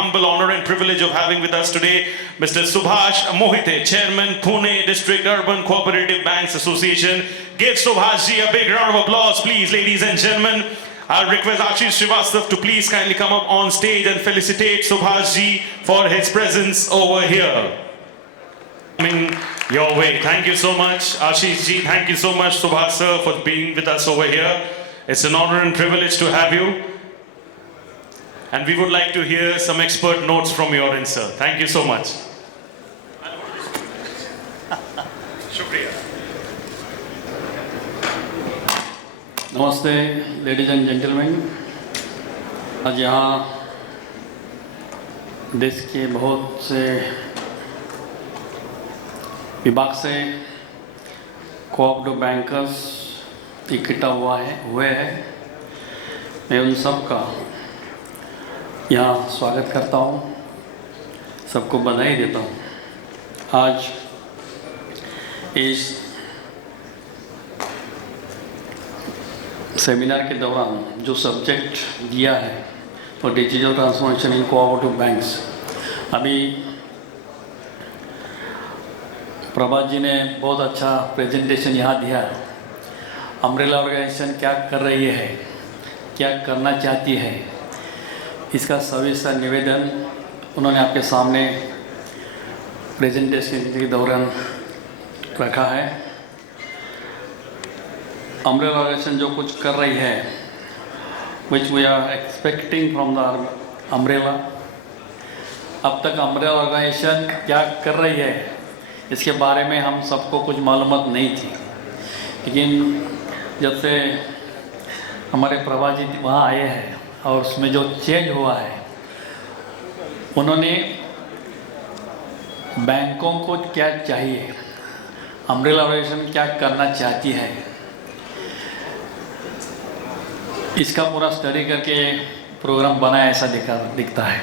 humble honor and privilege of having with us today Mr. Subhash Mohite, Chairman, Pune District Urban Cooperative Banks Association. Give Subhash ji a big round of applause, please, ladies and gentlemen. I'll request Ashish Srivastava to please kindly come up on stage and felicitate Subhash ji for his presence over here. Coming your way. Thank you so much, Ashish ji. Thank you so much, Subhash sir, for being with us over here. It's an honor and privilege to have you. And we would like to hear some expert notes from your end, sir. Thank you so much. Shukriya. नमस्ते ladies and gentleman. आज यहाँ देश के बहुत से विभाग से cooperative bankers इकट्ठा हुए हैं। मैं उन सब का यहाँ स्वागत करता हूँ, सबको बधाई देता हूँ। आज इस सेमिनार के दौरान जो सब्जेक्ट दिया है वो digital transformation in cooperative banks, अभी प्रभात जी ने बहुत अच्छा प्रेजेंटेशन यहाँ दिया। अम्ब्रेला ऑर्गेनाइजेशन क्या कर रही है, क्या करना चाहती है, इसका सविस्तर निवेदन उन्होंने आपके सामने प्रेजेंटेशन के दौरान रखा है। अम्ब्रेला ऑर्गेनाइजेशन जो कुछ कर रही है, which we are expecting from the umbrella, अब तक अम्ब्रेला ऑर्गेनाइजेशन क्या कर रही है इसके बारे में हम सबको कुछ मालूमात नहीं थी। लेकिन जब से हमारे प्रभा जी वहाँ आए हैं और उसमें जो चेंज हुआ है, उन्होंने बैंकों को क्या चाहिए, अम्ब्रेला ऑर्गेनाइजेशन क्या करना चाहती है, इसका पूरा स्टडी करके प्रोग्राम बनाया ऐसा दिखता है।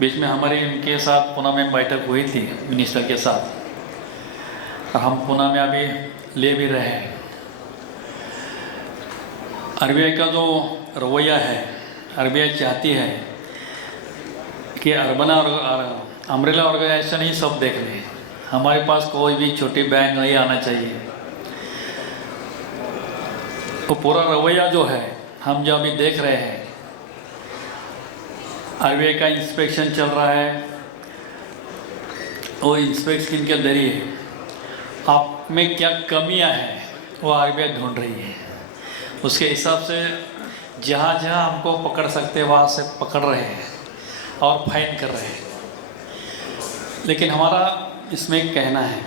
बीच में हमारी उनके साथ पुणे में बैठक हुई थी मिनिस्टर के साथ, और हम पुणे में अभी ले भी रहे हैं। आरबीआई का जो रवैया है, आरबीआई चाहती है कि अर्बन और अम्ब्रेला ऑर्गेनाइजेशन ही सब देख लें, हमारे पास कोई भी छोटी बैंक नहीं आना चाहिए। तो पूरा रवैया जो है हम जो अभी देख रहे हैं, आरबीआई का इंस्पेक्शन चल रहा है, वो इंस्पेक्शन के जरिए आप में क्या कमियां हैं वो आरबीआई ढूंढ रही है। उसके हिसाब से जहाँ जहाँ हमको पकड़ सकते वहाँ से पकड़ रहे हैं और फाइन कर रहे हैं। लेकिन हमारा इसमें एक कहना है,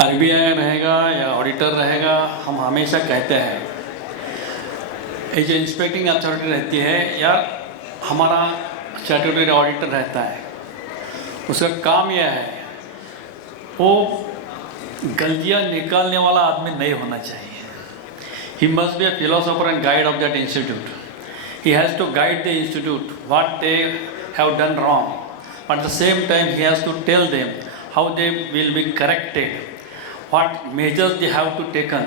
आरबीआई रहेगा या ऑडिटर रहेगा, हम हमेशा कहते हैं ये जो इंस्पेक्टिंग अथॉरिटी रहती है या हमारा स्टैट्यूटरी ऑडिटर रहता है, उसका काम यह है वो गलतियाँ निकालने वाला आदमी नहीं होना चाहिए। He must be a philosopher and guide of that institute. He has to guide the institute what they have done wrong, but at the same time he has to tell them how they will be corrected, what measures they have to taken,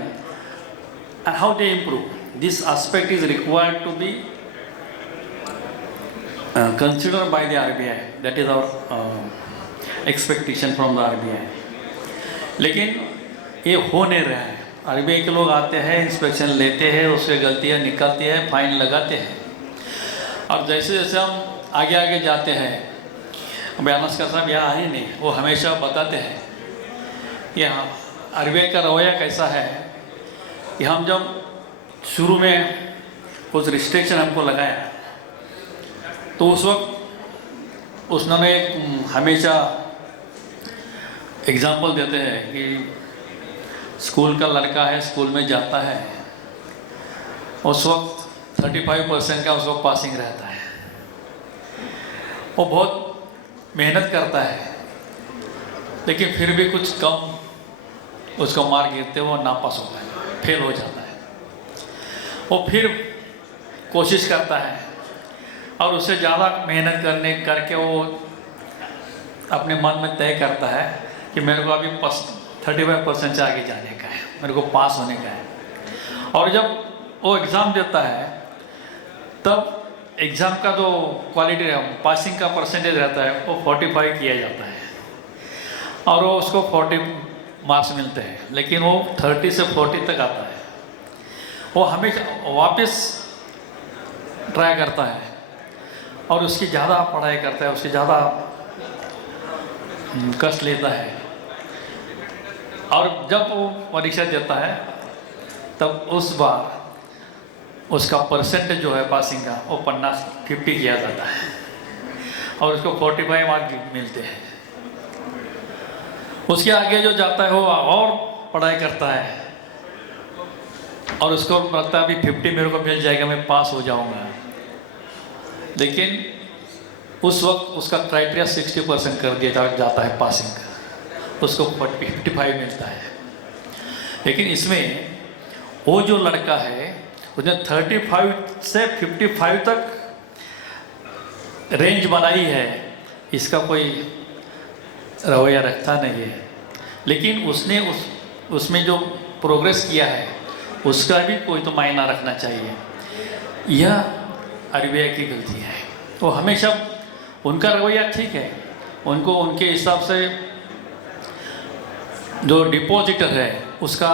and how they improve. This aspect is required to be considered by the RBI. That is our expectation from the RBI. लेकिन ये हो नहीं रहा है। RBI के लोग आते हैं, इंस्पेक्शन लेते हैं, उससे गलतियाँ निकालते हैं, फाइन लगाते हैं, और जैसे जैसे हम आगे आगे जाते हैं, अभी अनस्कर साहब यहाँ आए नहीं, वो हमेशा बताते हैं यहाँ आरबीआई का रवैया कैसा है कि हम जब शुरू में कुछ रिस्ट्रिक्शन हमको लगाया तो उस वक्त उन्होंने हमेशा एग्जाम्पल देते हैं कि स्कूल का लड़का है, स्कूल में जाता है, उस वक्त 35% का उसको पासिंग रहता है, वो बहुत मेहनत करता है, लेकिन फिर भी कुछ कम उसको मार्क गिरते वो नापास होता है, फेल हो जाता है। वो फिर कोशिश करता है और उससे ज़्यादा मेहनत करके वो अपने मन में तय करता है कि मेरे को अभी 35% से आगे जाने का है, मेरे को पास होने का है। और जब वो एग्ज़ाम देता है तब एग्ज़ाम का जो क्वालिटी है, पासिंग का परसेंटेज रहता है वो 45 किया जाता है और वो उसको 40 मार्क्स मिलते हैं, लेकिन वो 30 से 40 तक आता है। वो हमेशा वापस ट्राई करता है और उसकी ज़्यादा पढ़ाई करता है, उसकी ज़्यादा कष्ट लेता है, और जब वो परीक्षा देता है तब उस बार उसका परसेंटेज जो है पासिंग का वो 50 किया जाता है और उसको 45 मार्क्स मिलते हैं। उसके आगे जो जाता है वो और पढ़ाई करता है और उसको लगता है अभी 50 मेरे को मिल जाएगा, मैं पास हो जाऊंगा, लेकिन उस वक्त उसका क्राइटेरिया 60% कर दिया जाता है पासिंग का, उसको 55 मिलता है। लेकिन इसमें वो जो लड़का है उसने 35 से 55 तक रेंज बनाई है, इसका कोई रवैया रखता नहीं है, लेकिन उसने उसमें जो प्रोग्रेस किया है उसका भी कोई तो मायना रखना चाहिए। यह आरबीआई की गलती है। तो हमेशा उनका रवैया ठीक है, उनको उनके हिसाब से जो डिपॉजिटर है उसका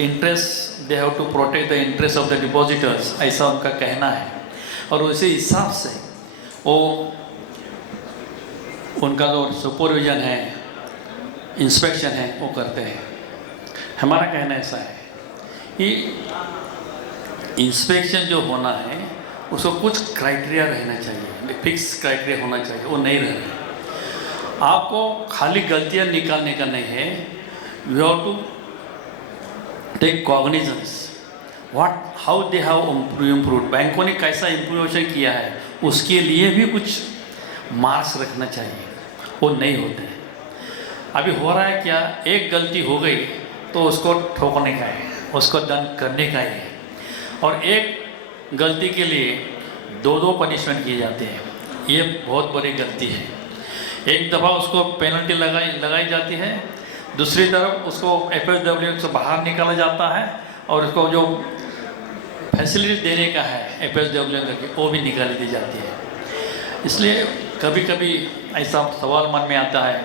interest, they have to protect the interest of the depositors, ऐसा उनका कहना है और उसी हिसाब से वो उनका जो सुपरविजन है, इंस्पेक्शन है, वो करते हैं। हमारा कहना ऐसा है कि इंस्पेक्शन जो होना है उसको कुछ क्राइटेरिया रहना चाहिए, फिक्स क्राइटेरिया होना चाहिए, वो नहीं रह रहा। आपको खाली गलतियां निकालने का नहीं है, you have to take cognizance what how they have improved, बैंकों ने कैसा इम्प्रूवेशन किया है उसके लिए भी कुछ मार्क्स रखना चाहिए, वो नहीं होते हैं। अभी हो रहा है क्या, एक गलती हो गई तो उसको ठोकने का है, उसको दंड करने का है, और एक गलती के लिए 2 पनिशमेंट किए जाते हैं। ये बहुत बड़ी गलती है। एक दफ़ा उसको पेनल्टी लगाई जाती है, दूसरी तरफ उसको एफएसडब्ल्यू से बाहर निकाला जाता है और उसको जो फैसिलिटी देने का है एफएसडब्ल्यू करके वो भी निकाल दी जाती है। इसलिए कभी कभी ऐसा सवाल मन में आता है,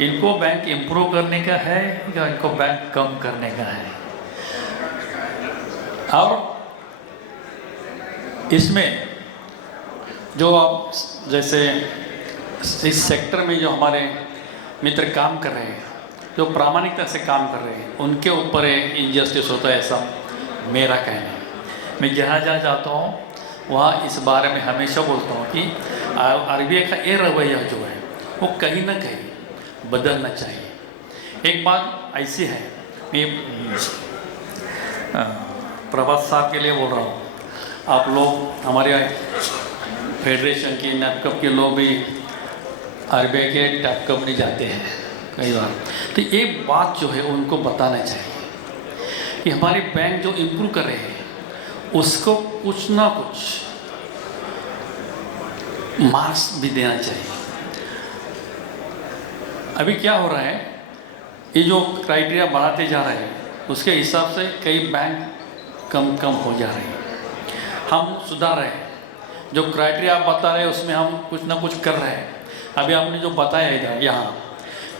इनको बैंक इम्प्रूव करने का है या इनको बैंक कम करने का है। और इसमें जो आप जैसे इस सेक्टर में जो हमारे मित्र काम कर रहे हैं, जो प्रामाणिकता से काम कर रहे हैं, उनके ऊपर इनजस्टिस होता है, ऐसा मेरा कहना है। मैं जहाँ जहाँ जाता हूँ वहाँ इस बारे में हमेशा बोलता हूँ कि आरबीआई का ये रवैया जो है वो कहीं ना कहीं बदलना चाहिए। एक बात ऐसी है, मैं प्रभात साहब के लिए बोल रहा हूँ, आप लोग हमारे फेडरेशन की नैपकप के लोग भी आरबीआई के टैपकप नहीं जाते हैं कई बार, तो ये बात जो है उनको बताना चाहिए कि हमारे बैंक जो इम्प्रूव कर रहे हैं उसको कुछ ना कुछ मार्क्स भी देना चाहिए। अभी क्या हो रहा है, ये जो क्राइटेरिया बढ़ाते जा रहे हैं उसके हिसाब से कई बैंक कम हो जा रहे हैं। हम सुधार रहे हैं, जो क्राइटेरिया आप बता रहे हैं उसमें हम कुछ ना कुछ कर रहे हैं। अभी आपने जो बताया इधर यहाँ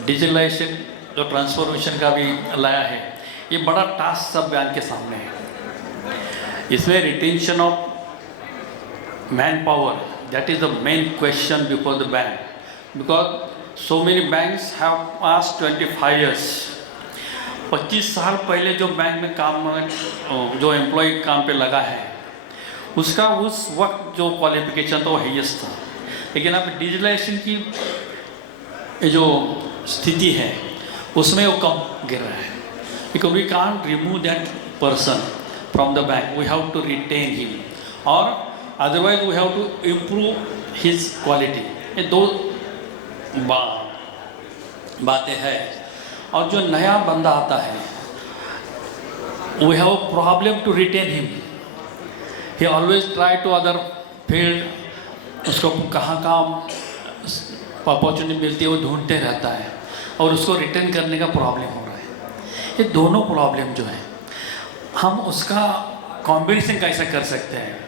डिजिटलाइजेशन जो ट्रांसफॉर्मेशन का भी लाया है, ये बड़ा टास्क सब बैंक के सामने है। इसमें retention of man power, that is the main question before the bank, because so many banks have past 25 years. 25 साल पहले जो बैंक में काम, जो एम्प्लॉय काम पे लगा है उसका उस वक्त जो क्वालिफिकेशन था वो हाईएस्ट था, लेकिन अब डिजिटलाइजेशन की ये जो स्थिति है उसमें वो कम गिर रहा है, because we can't remove that person from the bank, we have to retain him और otherwise we have to improve his quality. ये दो बातें हैं। और जो नया बंदा आता है we have problem to retain him, he always try to other field, उसको कहाँ अपॉर्चुनिटी मिलती है वो ढूंढते रहता है और उसको रिटर्न करने का प्रॉब्लम हो रहा है। ये दोनों प्रॉब्लम जो है हम उसका कॉम्बिनेशन कैसे कर सकते हैं,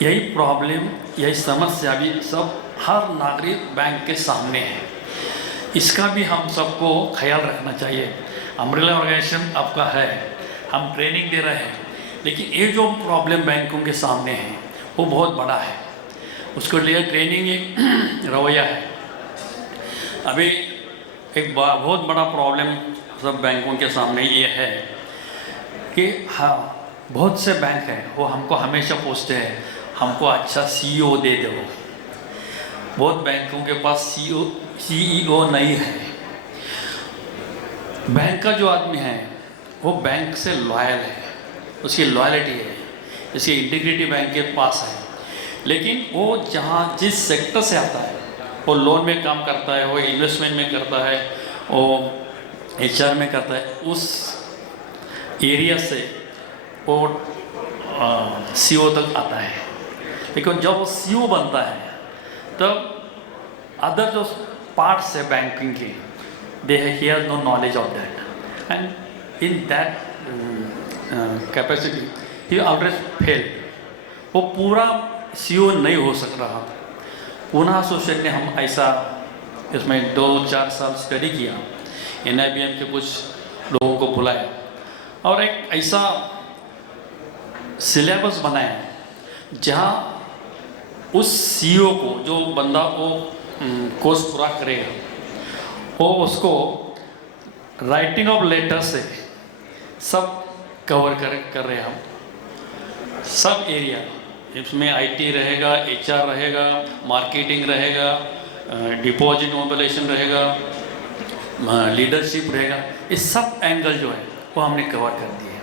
यही प्रॉब्लम, यही समस्या भी सब हर नागरिक बैंक के सामने है। इसका भी हम सबको ख्याल रखना चाहिए। अम्ब्रेला ऑर्गेनाइजेशन आपका है, हम ट्रेनिंग दे रहे हैं, लेकिन ये जो प्रॉब्लम बैंकों के सामने है वो बहुत बड़ा है। उसको लिए ट्रेनिंग एक रवैया है। अभी एक बहुत बड़ा प्रॉब्लम सब बैंकों के सामने ये है कि हाँ, बहुत से बैंक हैं वो हमको हमेशा पूछते हैं हमको अच्छा सीईओ दे दो। बहुत बैंकों के पास सीईओ नहीं है। बैंक का जो आदमी है वो बैंक से लॉयल है, उसकी लॉयल्टी है, इसकी इंटीग्रिटी बैंक के पास है। लेकिन वो जहाँ जिस सेक्टर से आता है, वो लोन में काम करता है, वो इन्वेस्टमेंट में करता है, वो एचआर में करता है, उस एरिया से वो सीईओ तक आता है। लेकिन जब वो सीईओ बनता है तब अदर जो पार्ट्स है बैंकिंग के, they have no knowledge of that, and in that capacity he always fail. वो पूरा सीईओ नहीं हो सक रहा था। पूना एसोसिएशन ने हम ऐसा इसमें 2-4 साल स्टडी किया, NIBM के कुछ लोगों को बुलाया और एक ऐसा सिलेबस बनाया जहाँ उस सीईओ को, जो बंदा वो कोर्स पूरा करेगा, वो उसको राइटिंग ऑफ लेटर से सब कवर कर रहे हैं हम। सब एरिया इसमें IT रहेगा, HR रहेगा, मार्केटिंग रहेगा, डिपॉजिट मोबिलाइजेशन रहेगा, लीडरशिप रहेगा। ये सब एंगल जो है वो हमने कवर कर दिए।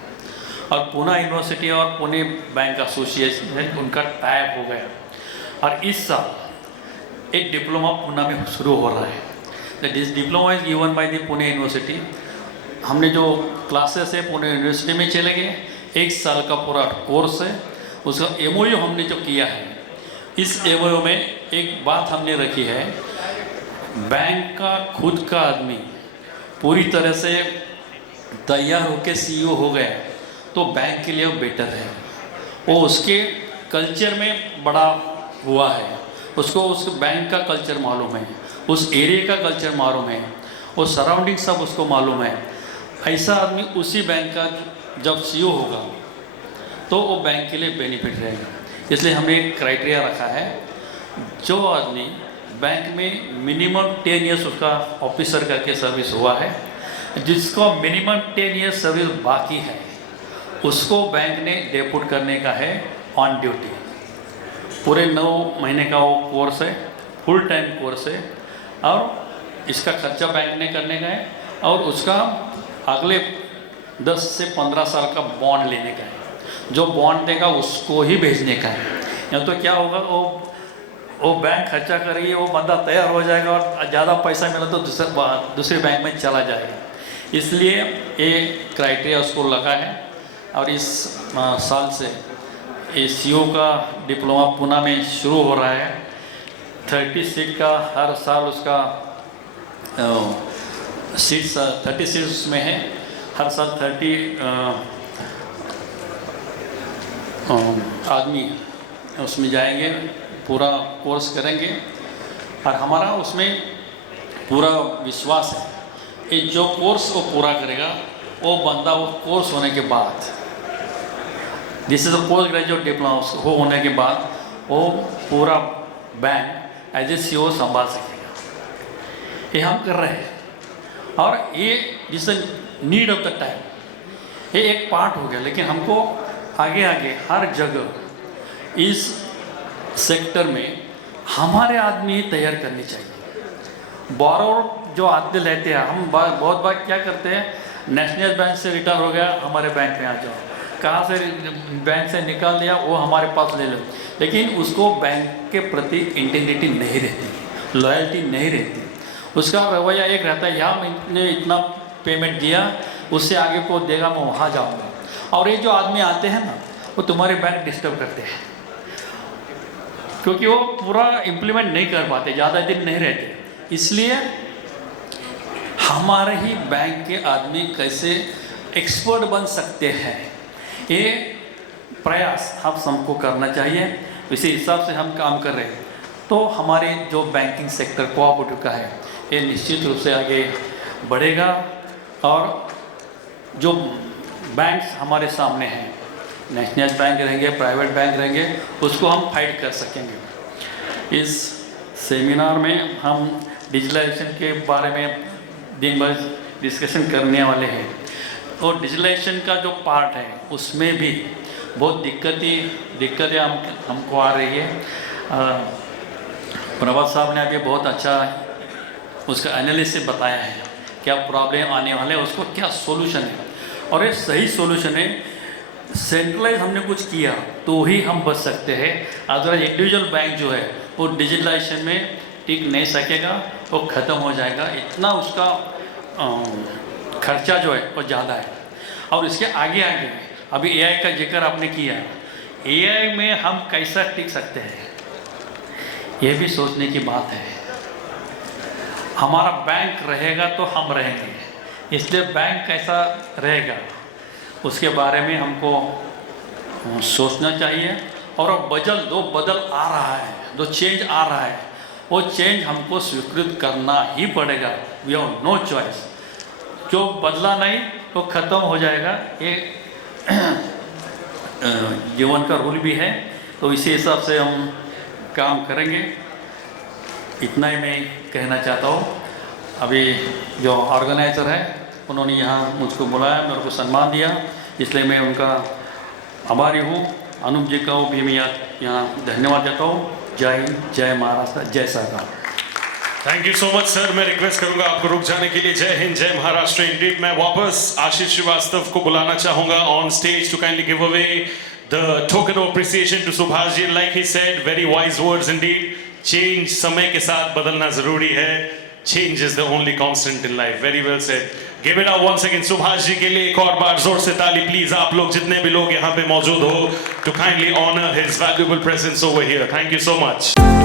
और पूना यूनिवर्सिटी और पुणे बैंक एसोसिएशन है, उनका टाइप हो गया और इस साल एक डिप्लोमा पूना में शुरू हो रहा है। This diploma is given by the Pune university. हमने जो क्लासेस है पुणे यूनिवर्सिटी में चले गए, 1 साल का पूरा कोर्स है। उसका MOU हमने जो किया है, इस MOU में एक बात हमने रखी है, बैंक का खुद का आदमी पूरी तरह से तैयार होकर CEO हो गया तो बैंक के लिए वो बेटर है। वो उसके कल्चर में बड़ा हुआ है, उसको उस बैंक का कल्चर मालूम है, उस एरिया का कल्चर मालूम है, वो सराउंडिंग सब उसको मालूम है। ऐसा आदमी उसी बैंक का जब CEO होगा तो वो बैंक के लिए बेनिफिट रहेगा। इसलिए हमने एक क्राइटेरिया रखा है, जो आदमी बैंक में मिनिमम 10 ईयर्स उसका ऑफिसर करके सर्विस हुआ है, जिसको मिनिमम 10 ईयर्स सर्विस बाकी है, उसको बैंक ने डेपुट करने का है ऑन ड्यूटी। पूरे 9 महीने का वो कोर्स है, फुल टाइम कोर्स है और इसका खर्चा बैंक ने करने का है और उसका अगले 10 से 15 साल का बॉन्ड लेने का है। जो बॉन्ड देगा उसको ही भेजने का है। या तो क्या होगा, वो बैंक खर्चा करेगी, वो बंदा तैयार हो जाएगा और ज़्यादा पैसा मिला तो दूसरे बैंक में चला जाएगा। इसलिए ये क्राइटेरिया उसको लगा है और इस साल से ये CEO का डिप्लोमा पूना में शुरू हो रहा है। 30 सीट का हर साल उसका सीट्स 30 सीट्स में है, हर साल 30 आदमी उसमें जाएंगे, पूरा कोर्स करेंगे और हमारा उसमें पूरा विश्वास है कि जो कोर्स वो पूरा करेगा वो बंदा वो कोर्स होने के बाद, this is a post graduate diploma हो होने के बाद वो पूरा बैंक एज ए CEO संभाल सकेगा। ये हम कर रहे हैं और ये जिस नीड ऑफ द टाइम, ये एक पार्ट हो गया। लेकिन हमको आगे आगे हर जगह इस सेक्टर में हमारे आदमी ही तैयार करनी चाहिए। बोरोर जो आते लेते हैं, हम बहुत बार क्या करते हैं, नेशनल बैंक से रिटायर हो गया हमारे बैंक में आ जाओ, कहाँ से बैंक से निकाल दिया वो हमारे पास ले लो, लेकिन उसको बैंक के प्रति इंटीग्रिटी नहीं रहती, लॉयल्टी नहीं रहती। उसका रवैया एक रहता है, यहाँ मैंने इतना पेमेंट दिया, उससे आगे को देगा मैं वहाँ जाऊँगा। और ये जो आदमी आते हैं ना, वो तुम्हारे बैंक डिस्टर्ब करते हैं क्योंकि वो पूरा इम्प्लीमेंट नहीं कर पाते, ज़्यादा दिन नहीं रहते। इसलिए हमारे ही बैंक के आदमी कैसे एक्सपर्ट बन सकते हैं, ये प्रयास आप सबको करना चाहिए। इसी हिसाब से हम काम कर रहे हैं। तो हमारे जो बैंकिंग सेक्टर कोऑपरेटिव का है ये निश्चित रूप से आगे बढ़ेगा और जो बैंक्स हमारे सामने हैं, नेशनल बैंक रहेंगे, प्राइवेट बैंक रहेंगे, उसको हम फाइट कर सकेंगे। इस सेमिनार में हम डिजिटलाइजेशन के बारे में दिन भर डिस्कशन करने वाले हैं और डिजिटलाइजेशन का जो पार्ट है उसमें भी बहुत दिक्कतें हमको आ रही है। प्रभात साहब ने अभी बहुत अच्छा उसका एनालिसिस बताया है, क्या प्रॉब्लम आने वाले हैं, उसको क्या सोल्यूशन है और ये सही सोल्यूशन है। सेंट्रलाइज हमने कुछ किया तो ही हम बच सकते हैं, अदरवाइज इंडिविजुअल बैंक जो है वो डिजिटलाइजेशन में टिक नहीं सकेगा, वो ख़त्म हो जाएगा। इतना उसका खर्चा जो है वो ज़्यादा है। और इसके आगे अभी एआई का जिक्र आपने किया, एआई में हम कैसा टिक सकते हैं ये भी सोचने की बात है। हमारा बैंक रहेगा तो हम रहेंगे, इसलिए बैंक कैसा रहेगा उसके बारे में हमको सोचना चाहिए। और अब बदल आ रहा है, जो चेंज आ रहा है वो चेंज हमको स्वीकृत करना ही पड़ेगा। We have no choice. जो बदला नहीं तो ख़त्म हो जाएगा, ये जीवन का रूल भी है। तो इसी हिसाब से हम काम करेंगे, इतना ही मैं कहना चाहता हूँ। अभी जो ऑर्गेनाइज़र है उन्होंने यहाँ मुझको बुलाया, मेरे को सम्मान दिया, इसलिए मैं उनका आभारी हूँ। अनूप जी का भी मैं यहाँ धन्यवाद देता हूँ। जय हिंद, जय महाराष्ट्र, जय सरकार। Thank you so much sir. मैं रिक्वेस्ट करूंगा आपको रुक जाने के लिए। जय हिंद, जय महाराष्ट्र। इंडीड मैं वापस आशीष श्रीवास्तव को बुलाना चाहूंगा on stage to kindly give away the token of appreciation to Subhash ji. Like he said, very wise words indeed. Change समय के साथ बदलना जरूरी है। Change is the only constant in life. Very well said. Give it up once again Subhash ji के लिए एक और बार जोर से ताली प्लीज। आप लोग जितने भी लोग यहाँ पे मौजूद हो, to kindly honour his valuable presence over here. Thank you so much.